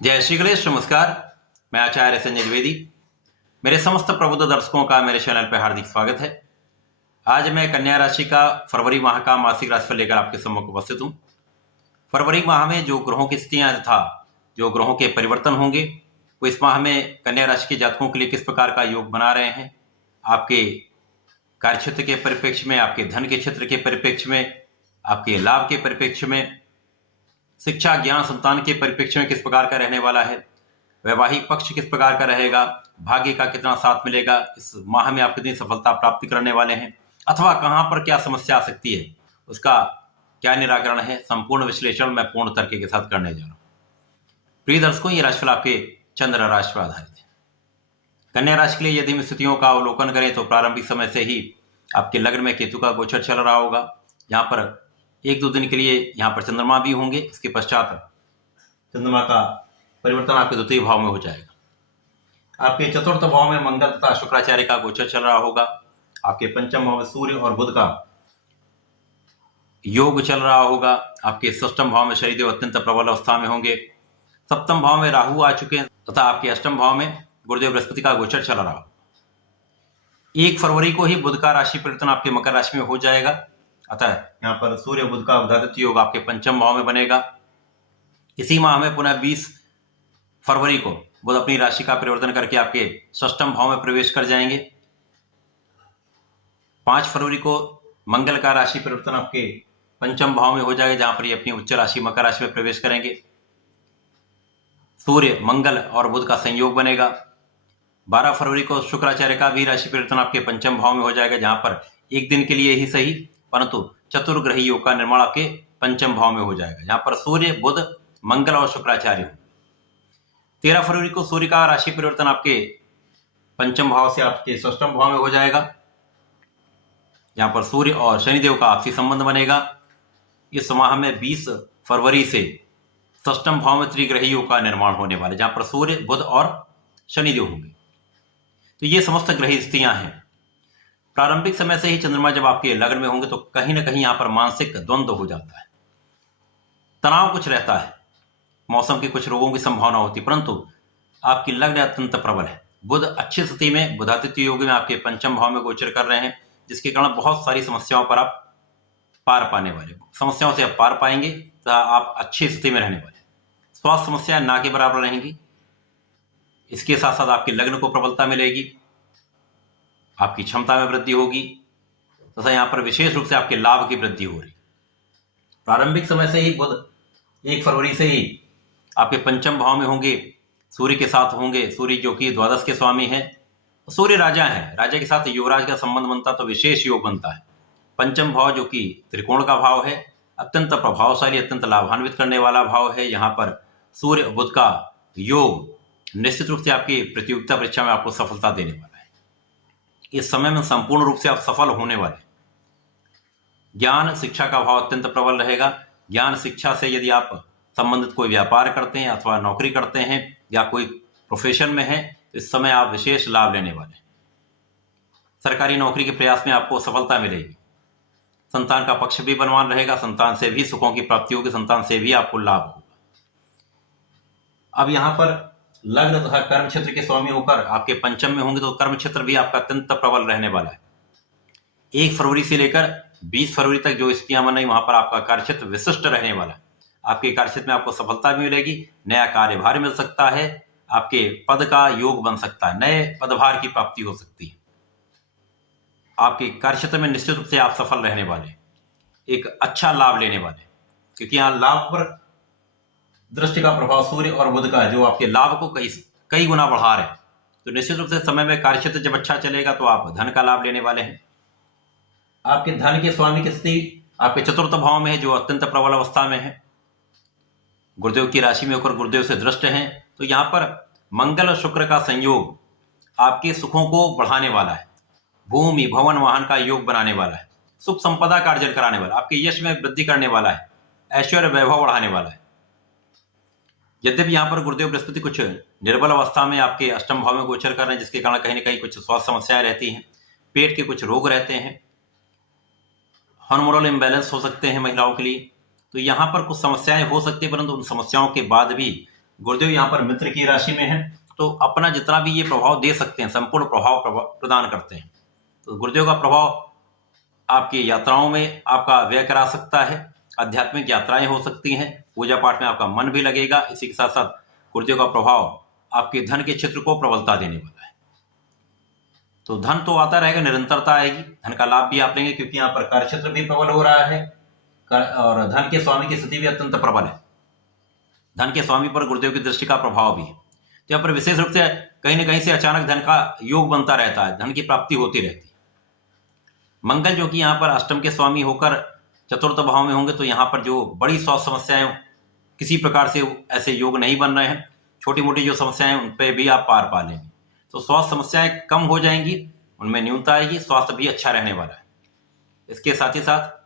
जय श्री गणेश। नमस्कार, मैं आचार्य संजय द्विवेदी। मेरे समस्त प्रबुद्ध दर्शकों का मेरे चैनल पर हार्दिक स्वागत है। आज मैं कन्या राशि का फरवरी माह का मासिक राशिफल लेकर आपके सम्मुख उपस्थित हूँ। फरवरी माह में जो ग्रहों की स्थितियां तथा जो ग्रहों के परिवर्तन होंगे वो इस माह में कन्या राशि के जातकों के लिए किस प्रकार का योग बना रहे हैं, आपके कार्यक्षेत्र के परिप्रेक्ष्य में, आपके धन के क्षेत्र के परिप्रेक्ष्य में, आपके लाभ के परिप्रेक्ष्य में, शिक्षा ज्ञान संतान के परिप्रेक्ष्य में किस प्रकार का रहने वाला है, वैवाहिक पक्ष किस प्रकार का रहेगा, भाग्य का कितना साथ मिलेगा, इस माह में आप कितनी सफलता प्राप्त करने वाले हैं अथवा कहां पर क्या समस्या आ सकती है, उसका क्या निराकरण है, संपूर्ण विश्लेषण मैं पूर्ण तर्क के साथ करने जा रहा हूं। प्रिय दर्शकों, ये राशिफल आपके चंद्र राशि पर आधारित है। कन्या राशि के लिए यदि हम स्थितियों का अवलोकन करें तो प्रारंभिक समय से ही आपके लग्न में केतु का गोचर चल रहा होगा। यहाँ पर एक दो दिन के लिए यहाँ पर चंद्रमा भी होंगे। इसके पश्चात चंद्रमा का परिवर्तन आपके द्वितीय भाव में हो जाएगा। आपके चतुर्थ भाव में मंगल तथा शुक्राचार्य का गोचर चल रहा होगा। आपके पंचम भाव में सूर्य और बुध का योग चल रहा होगा। आपके षष्ठम भाव में शनिदेव अत्यंत प्रबल अवस्था में होंगे। सप्तम भाव में राहु आ चुके हैं तथा आपके अष्टम भाव में गुरुदेव बृहस्पति का गोचर चल रहा होगा। 1 फरवरी को ही बुध का राशि परिवर्तन आपके मकर राशि में हो जाएगा। अतः यहाँ पर सूर्य बुध का उदादित्य योग आपके पंचम भाव में बनेगा। इसी माह में पुनः 20 फरवरी को बुध अपनी राशि का परिवर्तन करके आपके षष्ठम भाव में प्रवेश कर जाएंगे। 5 फरवरी को मंगल का राशि परिवर्तन आपके पंचम भाव में हो जाएगा, जहां पर ये अपनी उच्च राशि मकर राशि में प्रवेश करेंगे। सूर्य मंगल और बुध का संयोग बनेगा। 12 फरवरी को शुक्राचार्य का भी राशि परिवर्तन आपके पंचम भाव में हो जाएगा, जहां पर एक दिन के लिए ही सही परंतु चतुर्ग्रही योग का निर्माण आपके पंचम भाव में हो जाएगा, जहां पर सूर्य बुध मंगल और शुक्राचार्य हो। 13 फरवरी को सूर्य का राशि परिवर्तन आपके पंचम भाव से आपके षष्ठम भाव में हो जाएगा, जहां पर सूर्य और शनिदेव का आपसी संबंध बनेगा। इस माह में 20 फरवरी से षष्ठम भाव में त्रिग्रही योग का निर्माण होने वाले, जहां पर सूर्य बुध और शनिदेव होंगे। तो ये समस्त ग्रही स्थितियां हैं। प्रारंभिक समय से ही चंद्रमा जब आपके लग्न में होंगे तो कहीं ना कहीं यहां पर मानसिक द्वंद्व हो जाता है, तनाव कुछ रहता है, मौसम के कुछ रोगों की संभावना होती है, परंतु आपकी लग्न अत्यंत प्रबल है। बुध अच्छी स्थिति में बुधादित्य योग में आपके पंचम भाव में गोचर कर रहे हैं, जिसके कारण बहुत सारी समस्याओं पर आप पार पाने वाले, समस्याओं से आप पार पाएंगे तो आप अच्छी स्थिति में रहने वाले। स्वास्थ्य समस्याएं ना के बराबर रहेंगी। इसके साथ साथ आपके लग्न को प्रबलता मिलेगी, आपकी क्षमता में वृद्धि होगी तथा यहाँ पर विशेष रूप से आपके लाभ की वृद्धि हो रही। प्रारंभिक समय से ही बुध 1 फरवरी से ही आपके पंचम भाव में होंगे, सूर्य के साथ होंगे। सूर्य जो कि द्वादश के स्वामी हैं, सूर्य राजा है, राजा के साथ युवराज का संबंध बनता तो विशेष योग बनता है। पंचम भाव जो कि त्रिकोण का भाव है, अत्यंत प्रभावशाली, अत्यंत लाभान्वित करने वाला भाव है। यहाँ पर सूर्य बुध का योग निश्चित रूप से आपकी प्रतियोगिता परीक्षा में आपको सफलता देने वाला है। इस समय में संपूर्ण रूप से आप सफल होने वाले। ज्ञान शिक्षा का भाव अत्यंत प्रबल रहेगा। ज्ञान शिक्षा से यदि आप संबंधित कोई व्यापार करते हैं अथवा नौकरी करते हैं या कोई प्रोफेशन में है तो इस समय आप विशेष लाभ लेने वाले। सरकारी नौकरी के प्रयास में आपको सफलता मिलेगी। संतान का पक्ष भी बलवान रहेगा, संतान से भी सुखों की प्राप्ति होगी, संतान से भी आपको लाभ होगा। अब यहाँ पर लग्न तथा कर्म क्षेत्र के स्वामी होकर आपके पंचम में होंगे तो कर्म क्षेत्र भी आपका अत्यंत प्रबल रहने वाला है। 1 फरवरी से लेकर 20 फरवरी तक जो स्थितियां बन रही वहां पर आपका कार्यक्षेत्र विशिष्ट रहने वाला है। आपके कार्यक्षेत्र में आपको सफलता भी मिलेगी, नया कार्यभार मिल सकता है, आपके पद का योग बन सकता है, नए पदभार की प्राप्ति हो सकती है। आपके कार्यक्षेत्र में निश्चित रूप से आप सफल रहने वाले, एक अच्छा लाभ लेने वाले, क्योंकि यहाँ लाभ पर दृष्टि का प्रभाव सूर्य और बुध का जो आपके लाभ को कई गुना बढ़ा रहे हैं। तो निश्चित रूप से समय में कार्यक्षेत्र जब अच्छा चलेगा तो आप धन का लाभ लेने वाले हैं। आपके धन के स्वामी की स्थिति आपके चतुर्थ भाव में है, जो अत्यंत प्रबल अवस्था में है, गुरुदेव की राशि में होकर गुरुदेव से दृष्ट हैं। तो यहाँ पर मंगल और शुक्र का संयोग आपके सुखों को बढ़ाने वाला है, भूमि भवन वाहन का योग बनाने वाला है, सुख संपदा का अर्जन कराने वाला, आपके यश में वृद्धि करने वाला है, ऐश्वर्य वैभव बढ़ाने वाला है। यद्यपि यहाँ पर गुरुदेव बृहस्पति कुछ निर्बल अवस्था में आपके अष्टम भाव में गोचर कर रहे हैं, जिसके कारण कहीं ना कहीं कुछ स्वास्थ्य समस्याएं रहती हैं, पेट के कुछ रोग रहते हैं, हार्मोनल इम्बैलेंस हो सकते हैं महिलाओं के लिए। तो यहाँ पर कुछ समस्याएं हो सकती है, परंतु उन समस्याओं के बाद भी गुरुदेव यहाँ पर मित्र की राशि में है, तो अपना जितना भी ये प्रभाव दे सकते हैं संपूर्ण प्रभाव प्रदान करते हैं। तो गुरुदेव का प्रभाव आपकी यात्राओं में आपका व्यय करा सकता है, आध्यात्मिक यात्राएं हो सकती हैं, पूजा पाठ में आपका मन भी लगेगा। इसी के साथ साथ गुरुदेव का प्रभाव आपके धन के क्षेत्र को प्रबलता देने वाला है। तो धन तो आता रहेगा, निरंतरता आएगी, धन का लाभ भी आप लेंगे, क्योंकि यहाँ पर कार्य क्षेत्र भी प्रबल हो रहा है और धन के स्वामी की स्थिति भी अत्यंत प्रबल है। धन के स्वामी पर गुरुदेव की दृष्टि का प्रभाव भी है। तो यहाँ पर विशेष रूप से कहीं न कहीं से अचानक धन का योग बनता रहता है, धन की प्राप्ति होती रहती है। मंगल जो कि यहाँ पर अष्टम के स्वामी होकर चतुर्थ भाव में होंगे, तो यहाँ पर जो बड़ी स्वास्थ्य समस्याएं, किसी प्रकार से ऐसे योग नहीं बन रहे हैं, छोटी मोटी जो समस्याएं उन पर भी आप पार पा लेंगे। तो स्वास्थ्य समस्याएं कम हो जाएंगी, उनमें न्यूनता आएगी, स्वास्थ्य भी अच्छा रहने वाला है। इसके साथ ही साथ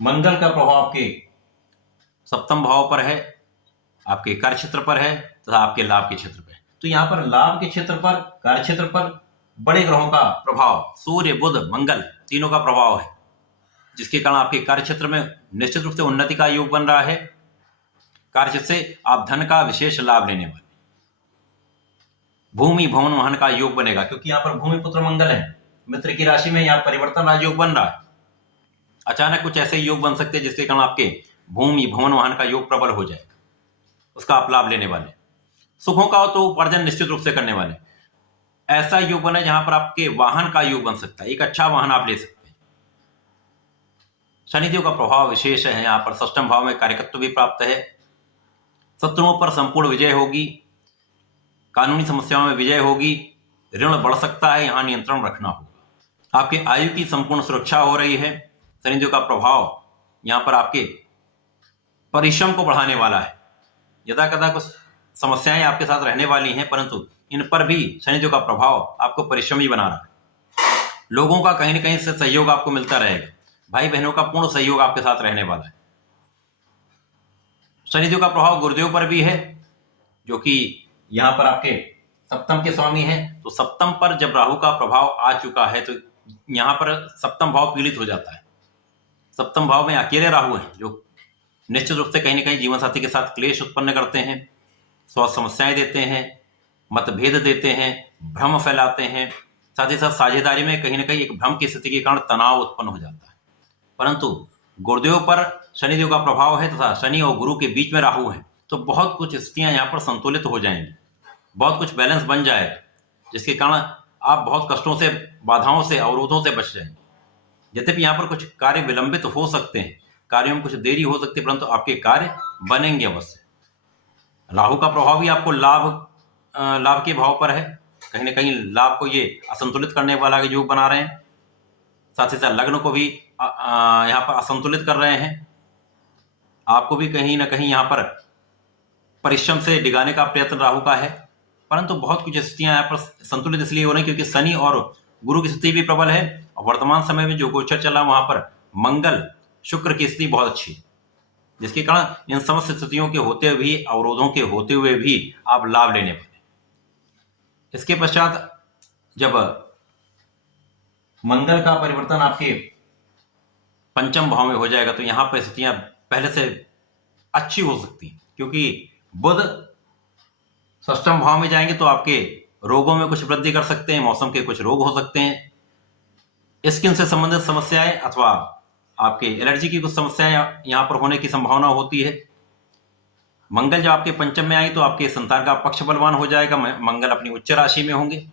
मंगल का प्रभाव आपके सप्तम भाव पर है, आपके कार्य क्षेत्र पर है तथा आपके लाभ के क्षेत्र पर है। तो यहाँ पर लाभ के क्षेत्र पर, कार्य क्षेत्र पर बड़े ग्रहों का प्रभाव, सूर्य बुध मंगल तीनों का प्रभाव है, जिसके कारण आपके कार्य क्षेत्र में निश्चित रूप से उन्नति का योग बन रहा है। कार्य क्षेत्र से आप धन का विशेष लाभ लेने वाले। भूमि भवन वाहन का योग बनेगा, क्योंकि यहाँ पर भूमि पुत्र मंगल है, मित्र की राशि में यहाँ परिवर्तन राजयोग बन रहा है। अचानक कुछ ऐसे योग बन सकते हैं जिसके कारण आपके भूमि भवन वाहन का योग प्रबल हो जाएगा, उसका आप लाभ लेने वाले। सुखों का हो तो उपार्जन निश्चित रूप से करने वाले। ऐसा योग बना जहां पर आपके वाहन का योग बन सकता है, एक अच्छा वाहन आप ले सकते हैं। शनिदेव का प्रभाव विशेष है, यहाँ पर षष्ठम भाव में कार्यकत्व भी प्राप्त है। शत्रुओं पर संपूर्ण विजय होगी, कानूनी समस्याओं में विजय होगी, ऋण बढ़ सकता है, यहाँ नियंत्रण रखना होगा। आपके आयु की संपूर्ण सुरक्षा हो रही है। शनिदेव का प्रभाव यहाँ पर आपके परिश्रम को बढ़ाने वाला है। यदा कदा कुछ समस्याएं आपके साथ रहने वाली हैं, परंतु इन पर भी शनिदेव का प्रभाव आपको परिश्रमी बना रहा है। लोगों का कहीं न कहीं से सहयोग आपको मिलता रहेगा, भाई बहनों का पूर्ण सहयोग आपके साथ रहने वाला है। शनिदेव का प्रभाव गुरुदेव पर भी है, जो कि यहाँ पर आपके सप्तम के स्वामी हैं। तो सप्तम पर जब राहु का प्रभाव आ चुका है, तो यहाँ पर सप्तम भाव पीड़ित हो जाता है। सप्तम भाव में अकेले राहु हैं, जो निश्चित रूप से कहीं न कहीं जीवन साथी के साथ क्लेश उत्पन्न करते हैं, स्वास्थ्य समस्याएं देते हैं, मतभेद देते हैं, भ्रम फैलाते हैं। साथ ही साथ साझेदारी में कहीं न कहीं एक भ्रम की स्थिति के कारण तनाव उत्पन्न हो जाता है। परंतु गुरुदेव पर शनिदेव का प्रभाव है तथा शनि और गुरु के बीच में राहु है, तो बहुत कुछ स्थितियां यहाँ पर संतुलित हो जाएंगी, बहुत कुछ बैलेंस बन जाएगा, जिसके कारण आप बहुत कष्टों से, बाधाओं से, अवरोधों से बच जाएंगे। यद्यपि यहाँ पर कुछ कार्य विलंबित हो सकते हैं, कार्यों में कुछ देरी हो सकती है, परंतु आपके कार्य बनेंगे अवश्य। राहु का प्रभाव भी आपको लाभ के भाव पर है, कहीं ना कहीं लाभ को ये असंतुलित करने वाला योग बना रहे हैं। साथ ही साथ लग्न को भी यहाँ पर असंतुलित कर रहे हैं, आपको भी कहीं ना कहीं यहाँ पर परिश्रम से डिगाने का प्रयत्न राहु का है। परंतु बहुत कुछ स्थितियां यहाँ पर संतुलित इसलिए हो रही क्योंकि शनि और गुरु की स्थिति भी प्रबल है, और वर्तमान समय में जो गोचर चला वहां पर मंगल शुक्र की स्थिति बहुत अच्छी है, जिसके कारण इन समस्त स्थितियों के होते हुए भी, अवरोधों के होते हुए भी आप लाभ लेने वाले। इसके पश्चात जब मंगल का परिवर्तन आपके पंचम भाव में हो जाएगा, तो यहां पर स्थितियां पहले से अच्छी हो सकती हैं, क्योंकि बुध षष्ठम भाव में जाएंगे तो आपके रोगों में कुछ वृद्धि कर सकते हैं, मौसम के कुछ रोग हो सकते हैं, स्किन से संबंधित समस्याएं अथवा आपके एलर्जी की कुछ समस्याएं यहां पर होने की संभावना होती है। मंगल जब आपके पंचम में आएंगे तो आपके संतान का पक्ष बलवान हो जाएगा, मंगल अपनी उच्च राशि में होंगे।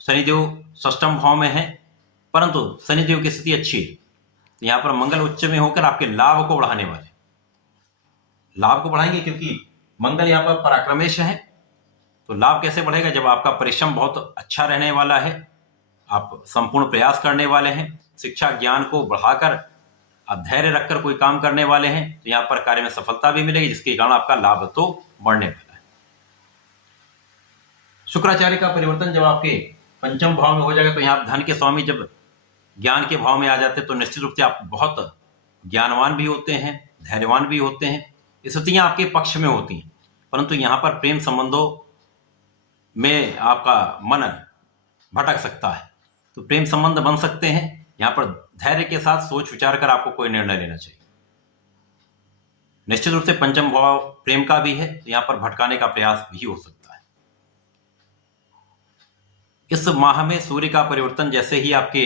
शनिदेव षष्ठम भाव में है, परंतु शनिदेव की स्थिति अच्छी है, तो यहाँ पर मंगल उच्च में होकर आपके लाभ को बढ़ाने वाले, लाभ को बढ़ाएंगे, क्योंकि मंगल यहाँ पर पराक्रमेश है। तो लाभ कैसे बढ़ेगा? जब आपका परिश्रम बहुत अच्छा रहने वाला है, आप संपूर्ण प्रयास करने वाले हैं, शिक्षा ज्ञान को बढ़ाकर आप धैर्य रखकर कोई काम करने वाले हैं, तो यहाँ पर कार्य में सफलता भी मिलेगी, जिसके कारण आपका लाभ तो बढ़ने वाला है। शुक्राचार्य का परिवर्तन जब आपके पंचम भाव में हो जाएगा, तो यहाँ धन के स्वामी जब ज्ञान के भाव में आ जाते हैं, तो निश्चित रूप से आप बहुत ज्ञानवान भी होते हैं, धैर्यवान भी होते हैं, स्थितियां आपके पक्ष में होती हैं। परंतु यहाँ पर प्रेम संबंधों में आपका मन भटक सकता है, तो प्रेम संबंध बन सकते हैं। यहाँ पर धैर्य के साथ सोच विचार कर आपको कोई निर्णय लेना चाहिए। निश्चित रूप से पंचम भाव प्रेम का भी है, तो यहाँ पर भटकाने का प्रयास भी हो सकता है। इस माह में सूर्य का परिवर्तन जैसे ही आपके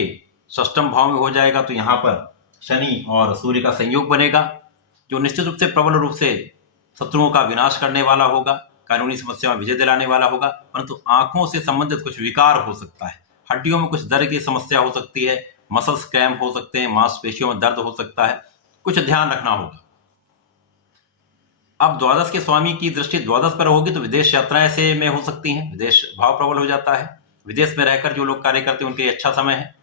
षष्ठम भाव में हो जाएगा तो यहाँ पर शनि और सूर्य का संयोग बनेगा, जो निश्चित रूप से प्रबल रूप से शत्रुओं का विनाश करने वाला होगा, कानूनी समस्या में विजय दिलाने वाला होगा। परंतु आंखों से संबंधित कुछ विकार हो सकता है, हड्डियों में कुछ दर्द की समस्या हो सकती है, मसल्स क्रैम्प हो सकते हैं, मांसपेशियों में दर्द हो सकता है, कुछ ध्यान रखना होगा। अब द्वादश के स्वामी की दृष्टि द्वादश पर होगी तो विदेश यात्राएं से में हो सकती हैं, विदेश भाव प्रबल हो जाता है। विदेश में रहकर जो लोग कार्य करते हैं उनके लिए अच्छा समय है,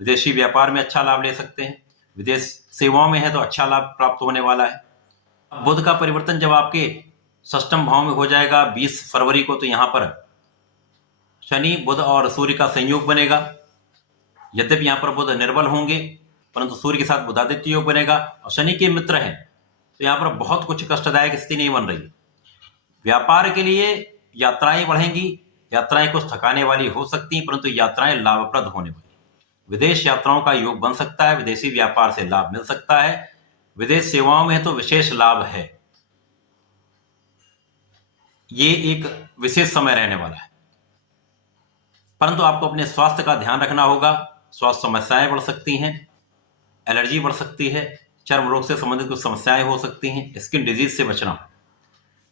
विदेशी व्यापार में अच्छा लाभ ले सकते हैं, विदेश सेवाओं में है तो अच्छा लाभ प्राप्त होने वाला है। बुध का परिवर्तन जब आपके षष्ठम भाव में हो जाएगा 20 फरवरी को, तो यहाँ पर शनि बुध और सूर्य का संयोग बनेगा। यद्यपि यहाँ पर बुध निर्बल होंगे परंतु सूर्य के साथ बुधादित्य योग बनेगा और शनि के मित्र हैं, तो यहाँ पर बहुत कुछ कष्टदायक स्थिति नहीं बन रही। व्यापार के लिए यात्राएं बढ़ेंगी, यात्राएं कुछ थकाने वाली हो सकती हैं परंतु यात्राएं लाभप्रद होने वाली। विदेश यात्राओं का योग बन सकता है, विदेशी व्यापार से लाभ मिल सकता है, विदेश सेवाओं में तो विशेष लाभ है। ये एक विशेष समय रहने वाला है, परंतु आपको अपने स्वास्थ्य का ध्यान रखना होगा। स्वास्थ्य समस्याएं बढ़ सकती हैं, एलर्जी बढ़ सकती है, चर्म रोग से संबंधित कुछ समस्याएं हो सकती हैं, स्किन डिजीज से बचना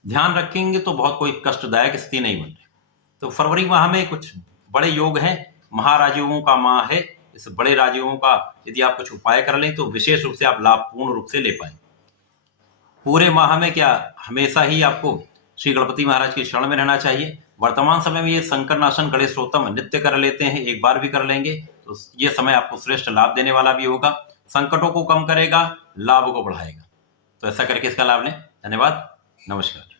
ध्यान रखेंगे तो बहुत कोई कष्टदायक स्थिति नहीं बन रही। तो फरवरी माह में कुछ बड़े योग हैं, महाराजयोगों का माह है। इस बड़े राजयोगों का यदि आप कुछ उपाय कर लें तो विशेष रूप से आप लाभ पूर्ण रूप से ले पाएंगे। पूरे माह में क्या हमेशा ही आपको श्री गणपति महाराज की शरण में रहना चाहिए। वर्तमान समय में ये संकरनाशन गणेश स्तोत्रम नित्य कर लेते हैं, एक बार भी कर लेंगे तो ये समय आपको श्रेष्ठ लाभ देने वाला भी होगा, संकटों को कम करेगा, लाभ को बढ़ाएगा। तो ऐसा करके इसका लाभ लें। धन्यवाद, नमस्कार।